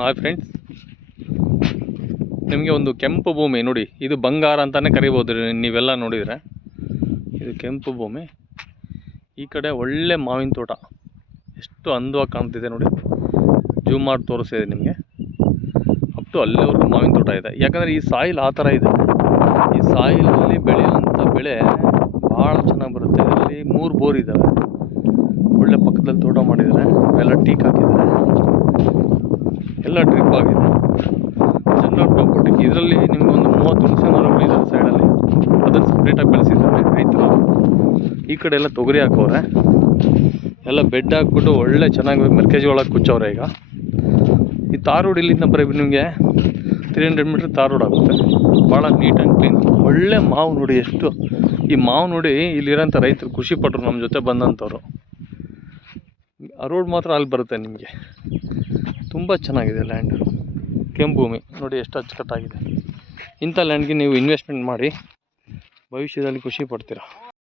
Hi friends, ನಿಮಗೆ ಒಂದು ಕೆಂಪು ಭೂಮಿ ನೋಡಿ, ಇದು ಬಂಗಾರ ಅಂತಲೇ ಕರಿಬೋದು. ನೀವೆಲ್ಲ ನೋಡಿದರೆ ಇದು ಕೆಂಪು ಭೂಮಿ. ಈ ಕಡೆ ಒಳ್ಳೆ ಮಾವಿನ ತೋಟ, ಎಷ್ಟು ಅಂದವಾಗಿ ಕಾಣ್ತಿದೆ ನೋಡಿ. ಜೂಮ್ ಮಾಡಿ ತೋರಿಸಿದೆ ನಿಮಗೆ. ಅಪ್ ಟು ಅಲ್ಲಿವರೆಗೂ ಮಾವಿನ ತೋಟ ಇದೆ. ಯಾಕಂದರೆ ಈ ಸಾಯಿಲ್ ಆ ಥರ ಇದೆ. ಈ ಸಾಯಿಲಲ್ಲಿ ಬೆಳೆಯುವಂಥ ಬೆಳೆ ಭಾಳ ಚೆನ್ನಾಗಿ ಬರುತ್ತೆ. ಇದರಲ್ಲಿ 3 ಬೋರ್ ಇದ್ದಾವೆ. ಒಳ್ಳೆ ಪಕ್ಕದಲ್ಲಿ ತೋಟ ಮಾಡಿದ್ದಾರೆ, ಎಲ್ಲ ಟೀಕ್ ಹಾಕಿದ್ದಾರೆ, ಎಲ್ಲ ಡ್ರಿಪ್ ಆಗಿದೆ. General property. ಇದರಲ್ಲಿ ನಿಮಗೆ ಒಂದು 30 ಹುಣಸೆ ಮರಗಳು ಇದ್ದಾರೆ ಸೈಡಲ್ಲಿ, ಅದನ್ನು ಸಪ್ರೇಟಾಗಿ ಬೆಳೆಸಿದ್ದಾರೆ ರೈತರು. ಈ ಕಡೆ ಎಲ್ಲ ತೊಗರಿ ಹಾಕೋರೆ, ಎಲ್ಲ ಬೆಡ್ ಹಾಕ್ಬಿಟ್ಟು ಒಳ್ಳೆ ಚೆನ್ನಾಗಿ ಮೆಕ್ಕೆಜೋಳ ಕುಚ್ಚವ್ರೆ. ಈಗ ಈ ತಾರ್ ರೋಡ್ ಇಲ್ಲಿಂದ ಬರೀ ನಿಮಗೆ 300 ಮೀಟ್ರ್ ತಾರ್ ರೋಡ್ ಆಗುತ್ತೆ. ಭಾಳ ನೀಟ್ ಆ್ಯಂಡ್ ಕ್ಲೀನ್. ಒಳ್ಳೆ ಮಾವು ನೋಡಿ, ಎಷ್ಟು ಈ ಮಾವು ನೋಡಿ ಇಲ್ಲಿರೋಂಥ ರೈತರು ಖುಷಿಪಟ್ಟರು ನಮ್ಮ ಜೊತೆ ಬಂದಂಥವ್ರು. ಆ ರೋಡ್ ಮಾತ್ರ ಅಲ್ಲಿ ಬರುತ್ತೆ ನಿಮಗೆ. ತುಂಬ ಚೆನ್ನಾಗಿದೆ ಲ್ಯಾಂಡ್, ಕೆಂಪು ಭೂಮಿ ನೋಡಿ ಎಷ್ಟು ಅಚ್ಚುಕಟ್ಟಾಗಿದೆ. ಇಂಥ ಲ್ಯಾಂಡ್ಗೆ ನೀವು ಇನ್ವೆಸ್ಟ್ಮೆಂಟ್ ಮಾಡಿ ಭವಿಷ್ಯದಲ್ಲಿ ಖುಷಿ ಪಡ್ತೀರಾ.